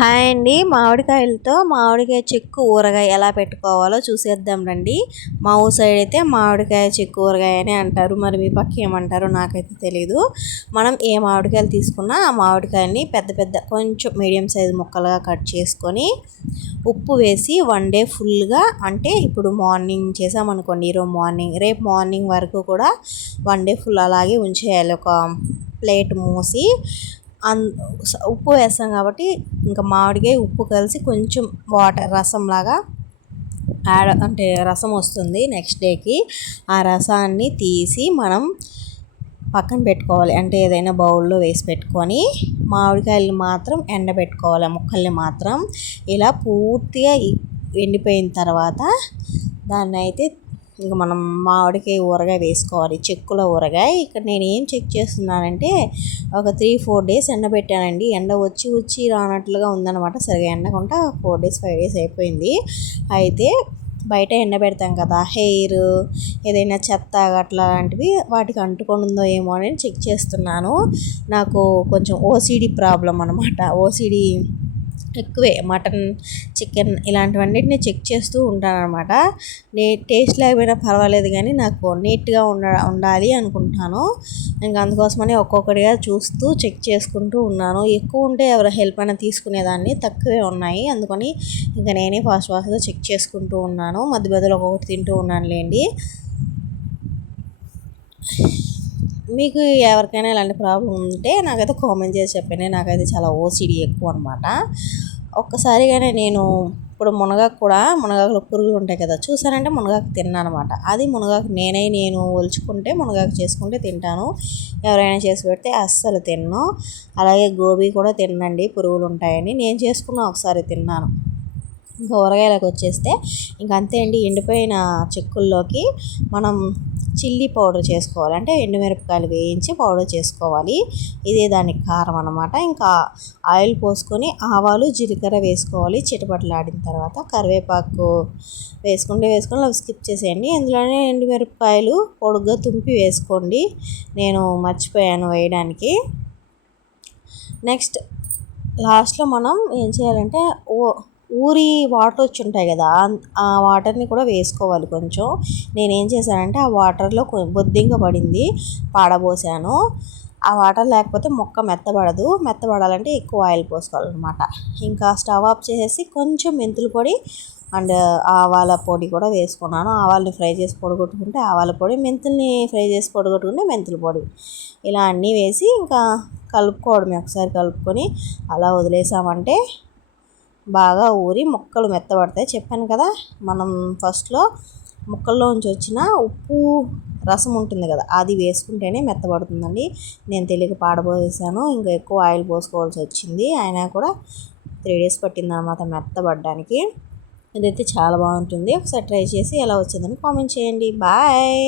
Hi అండి. మామిడికాయలతో మామిడికాయ చెక్కు ఊరగాయ ఎలా పెట్టుకోవాలో చూసేద్దాం రండి. మా ఊరు సైడ్ అయితే మామిడికాయ చెక్కు ఊరగాయ అని అంటారు. మరి మీ పక్క ఏమంటారో నాకైతే తెలీదు. మనం ఏ మామిడికాయలు తీసుకున్నా ఆ మామిడికాయల్ని పెద్ద పెద్ద కొంచెం మీడియం సైజు ముక్కలుగా కట్ చేసుకొని ఉప్పు వేసి వన్ డే ఫుల్గా అంటే ఇప్పుడు మార్నింగ్ చేసామనుకోండి ఈరోజు మార్నింగ్ రేపు మార్నింగ్ వరకు కూడా వన్ డే ఫుల్ అలాగే ఉంచేయాలి. ఒక ప్లేట్ మూసి అన్ ఉప్పు వేస్తాం కాబట్టి ఇంకా మామిడికాయ ఉప్పు కలిసి కొంచెం వాటర్ రసంలాగా యాడ్ అంటే రసం వస్తుంది నెక్స్ట్ డేకి. ఆ రసాన్ని తీసి మనం పక్కన పెట్టుకోవాలి. అంటే ఏదైనా బౌల్లో వేసి పెట్టుకొని మామిడికాయలు మాత్రం ఎండబెట్టుకోవాలి ముక్కల్ని మాత్రం. ఇలా పూర్తిగా ఎండిపోయిన తర్వాత దాన్ని అయితే ఇంక మనం మామిడికి ఊరగాయ వేసుకోవాలి చెక్కుల ఊరగాయ. ఇక్కడ నేను ఏం చెక్ చేస్తున్నానంటే ఒక త్రీ ఫోర్ డేస్ ఎండబెట్టానండి ఎండ వచ్చి వచ్చి రానట్లుగా ఉందన్నమాట. సరిగా ఎండకుండా ఫోర్ డేస్ ఫైవ్ డేస్ అయిపోయింది. అయితే బయట ఎండబెడతాం కదా హెయిర్ ఏదైనా చెత్త అట్లా లాంటివి వాటికి అంటుకుందో ఏమో అని చెక్ చేస్తున్నాను. నాకు కొంచెం ఓసిడి ప్రాబ్లం అనమాట ఓసిడి ఎక్కువే మటన్ చికెన్ ఇలాంటివన్నిటిని చెక్ చేస్తూ ఉంటాను అనమాట నే టేస్ట్ లేకపోయినా పర్వాలేదు కానీ నాకు నీట్గా ఉండ ఉండాలి అనుకుంటాను. ఇంకా అందుకోసమని ఒక్కొక్కటిగా చూస్తూ చెక్ చేసుకుంటూ ఉన్నాను. ఎక్కువ ఉంటే ఎవరు హెల్ప్ అయినా తీసుకునేదాన్ని తక్కువే ఉన్నాయి. అందుకని ఇంకా నేనే ఫాస్ట్ ఫాస్ట్గా చెక్ చేసుకుంటూ ఉన్నాను. మధ్య మధ్యలో ఒక్కొక్కటి తింటూ ఉన్నాను లేండి మీకు ఎవరికైనా ఇలాంటి ప్రాబ్లం ఉంటే నాకైతే కామెంట్ చేసి చెప్పండి. నాకైతే చాలా ఓసిడి ఎక్కువ అనమాట ఒక్కసారిగానే నేను ఇప్పుడు మునగాకు కూడా మునగాకులో పురుగులు ఉంటాయి కదా చూసానంటే మునగాకు తిన్నానమాట అది మునగాకు నేనే నేను ఒలుచుకుంటే మునగాకు చేసుకుంటే తింటాను. ఎవరైనా చేసి పెడితే అస్సలు తిన్ను. అలాగే గోబీ కూడా తినండి పురుగులు ఉంటాయని. నేను చేసుకున్న ఒకసారి తిన్నాను. ఇంకా ఊరగాయలకు వచ్చేస్తే ఇంక అంతే అండి. ఎండిపోయిన చెక్కుల్లోకి మనం చిల్లీ పౌడర్ చేసుకోవాలి. అంటే ఎండుమిరపకాయలు వేయించి పౌడర్ చేసుకోవాలి. ఇదే దానికి కారం అనమాట ఇంకా ఆయిల్ పోసుకొని ఆవాలు జీలకర్ర వేసుకోవాలి. చిటపట్లాడిన తర్వాత కరివేపాకు వేసుకుంటే వేసుకొని అవి స్కిప్ చేసేయండి. ఇందులోనే ఎండుమిరపకాయలు పొడుగ్గా తుంపి వేసుకోండి. నేను మర్చిపోయాను వేయడానికి. నెక్స్ట్ లాస్ట్లో మనం ఏం చేయాలంటే ఓ ఊరి వాటర్ వచ్చి ఉంటాయి కదా ఆ వాటర్ని కూడా వేసుకోవాలి కొంచెం. నేనేం చేశానంటే ఆ వాటర్లో బొద్దింక పడింది పాడబోసాను. ఆ వాటర్ లేకపోతే మొక్క మెత్తబడదు. మెత్తబడాలంటే ఎక్కువ ఆయిల్ పోసుకోవాలన్నమాట. ఇంకా స్టవ్ ఆఫ్ చేసేసి కొంచెం మెంతుల పొడి అండ్ ఆవాల పొడి కూడా వేసుకున్నాను. ఆవాలని ఫ్రై చేసి పొడగొట్టుకుంటే ఆవాల పొడి మెంతుల్ని ఫ్రై చేసి పొడగొట్టుకుంటే మెంతుల పొడి. ఇలా అన్నీ వేసి ఇంకా కలుపుకోవడమే ఒకసారి కలుపుకొని అలా వదిలేసామంటే బాగా ఊరి ముక్కలు మెత్తబడతాయి. చెప్పాను కదా మనం ఫస్ట్లో ముక్కల్లోంచి వచ్చిన ఉప్పు రసం ఉంటుంది కదా అది వేసుకుంటేనే మెత్తబడుతుందండి. నేను తెలియక పాడబోసాను ఇంకా ఎక్కువ ఆయిల్ పోసుకోవాల్సి వచ్చింది. అయినా కూడా త్రీ డేస్ పట్టింది అనమాట మెత్తబడడానికి. ఇదైతే చాలా బాగుంటుంది. ఒకసారి ట్రై చేసి ఎలా వచ్చిందని కామెంట్ చేయండి. బాయ్!